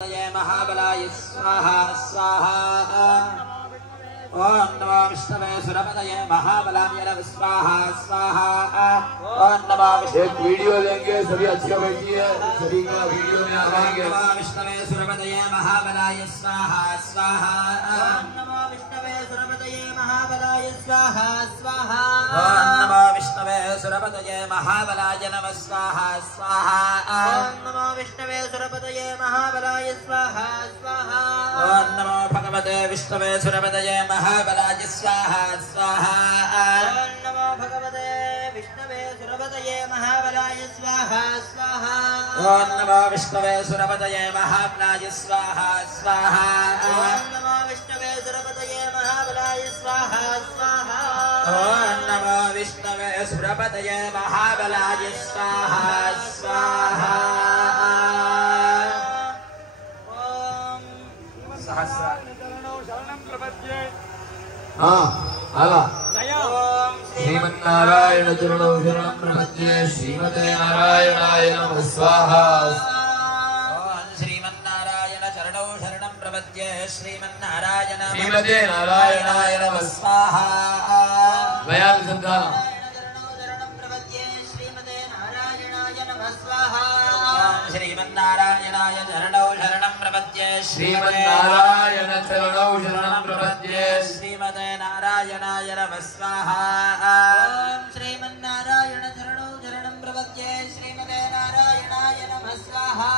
महाबलाय स्वाहा स्वाहा। ओम नमो विष्णवे सुरपतये महाबलाय नमः स्वाहा स्वाहा। ओम नमो विष्णवे। एक वीडियो लेंगे, सभी अच्छे बैठिए, सभी का वीडियो में आएंगे। ओम नमो विष्णवे सुरपतये महाबलाय स्वाहा स्वाहा। ओम नमो विष्णवे सुरपतये महाबलाय स्वाहा स्वाहा। ओम नमो विष्णवे सुरपतये महाबलाय नमः स्वाहा स्वाहा। ओम नमो विष्णवे सुरपतये महाबलाय स्वाहा स्वाहा। ओम नमो भगवते विष्णवे सुरपतये महाबलाय स्वाहा स्वाहा। ओम नमो भगवते विष्णवे सुरपतये महाबलाय स्वाहा स्वाहा। ओम नमो विष्णवे सुरपतये महाबलाय स्वाहा स्वाहा। ओम नमो विष्णवे सुरपतये महाबलाय स्वाहा स्वाहा। ओम नमो विष्णवे सुरपतये महाबलाय स्वाहा स्वाहा। ओम सहस्र आला श्रीमन्नारायण चरणौ शरणं प्रपद्ये श्रीमते नारायणाय नमः स्वाहा। श्रीमन्नारायण चरणौ शरणं प्रपद्ये श्रीमन्नारायण श्रीमते नारायणाय नमः स्वाहा। बयान संधान श्रीमन्नारायणाय चरणौ शरणं प्रपद्ये श्रीमन्नारायण चरणौ शरणं प्रपद्ये श्रीमते नारायणाय नमः स्वाहा। श्रीमन्नारायण चरणौ शरणं प्रपद्ये श्रीमते नारायणाय नमः स्वाहा।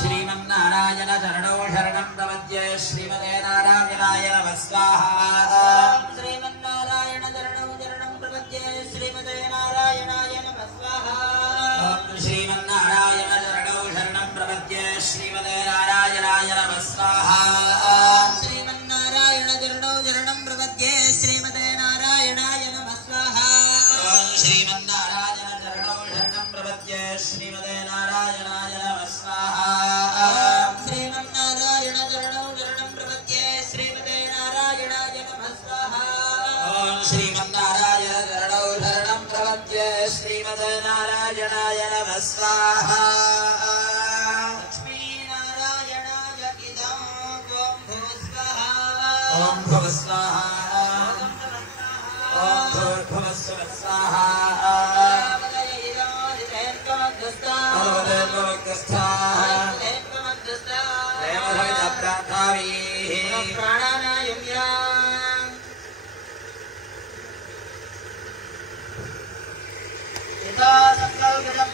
श्रीमन्नारायण चरणौ शरणं प्रपद्ये श्रीमते नारायणाय नमः स्वाहा। श्रीमन्नारायण चरणौ शरणं प्रपद्ये श्रीमते नारायणाय नमः स्वाहा। श्रीमन्नारायण चरणौ शरणं प्रपद्ये श्रीमते नारायणाय नमः स्वाहा। श्रीमन्नारायण चरणौ शरणं प्रपद्ये श्रीमते नारायणाय नमः स्वाहा। श्रीमन्नारायण चरणौ शरणं प्रपद्ये श्रीमते नारायणाय नमः स्वाहा। श्रीमन्नारायण चरणौ शरणं प्रपद्ये श्रीमते नारायणाय नमः स्वाहा। श्रीमन्नारायण चरणौ शरणं प्रपद्ये श्रीमते नारायणाय नमः स्वाहा। लक्ष्मीनारायणाय इदं ओम भुवः स्वाहा। ओम भूर्भुवः स्वाहा।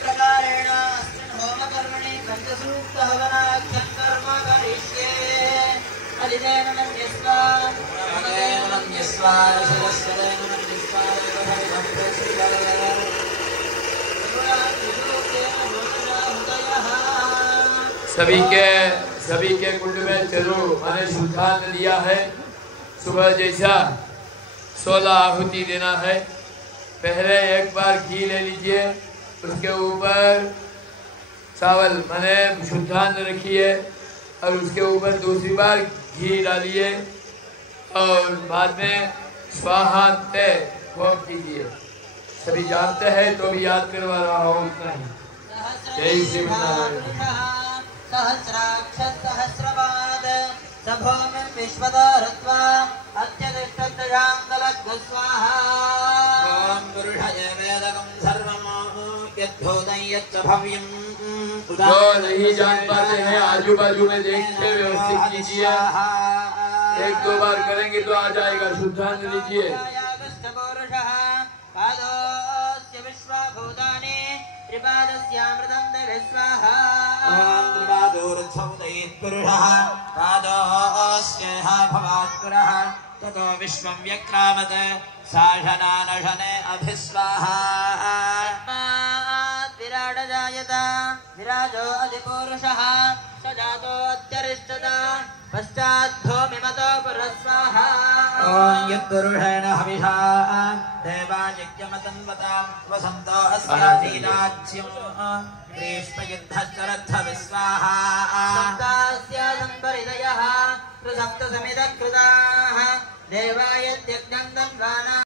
प्रकारेण होम कर्मणि पंचसूक्त हवनाख्यं कर्म करिष्ये। हरिदेन मन्यस्वा हरिदेन मन्यस्वा शिवस्यदेन मन्यस्वा सभी के कुंड में चलो मैंने सुल्तान लिया है। सुबह जैसा 16 आहुति देना है। पहले एक बार घी ले लीजिए, उसके ऊपर चावल मैंने शुद्धान रखिए और उसके ऊपर दूसरी बार घी डालिए और बाद में स्वाहा होम कीजिए। सभी जानते हैं तो भी याद करवा रहा हूँ इतना ही। जय श्री सहस्राक्षर सहस्रपाद सभोमिं विश्वदारत्वा अत्यतिष्ठत्याङ्गलग् स्वाहा। ओम पुरुषाय वेदकं सर्वं यद्भूतं यच्च भव्यं। जो नहीं जान पाते हैं आजू बाजू में देख के व्यवस्थित कीजिए। एक दो बार करेंगे तो आ जाएगा। शुद्धांत लीजिए। त्रिपादस्यामृतं दे स्वाहा। ओम त्रिपादोर्ध्वोदयेत्पुरुषः पादोऽस्येह भवात्पुरः ततो विश्वं व्यक्रामत् साशनानशने अभिस्वाहा। विराट जायत विराजो अधिपुरुषः स जातो अत्यरिष्टत पश्चात् भूमिमतो पुरस्वाहा। ओम यत्पुरुषेण हविषा देवा यज्ञमतन्वतां वसन्तो अस्याधीराज्यं ग्रीष्मयुद्धश्चरद्धविस्वाहा। सप्तास्या संपरिदयः सप्तसमितकृताः देवाय यज्ञं दन्वाना।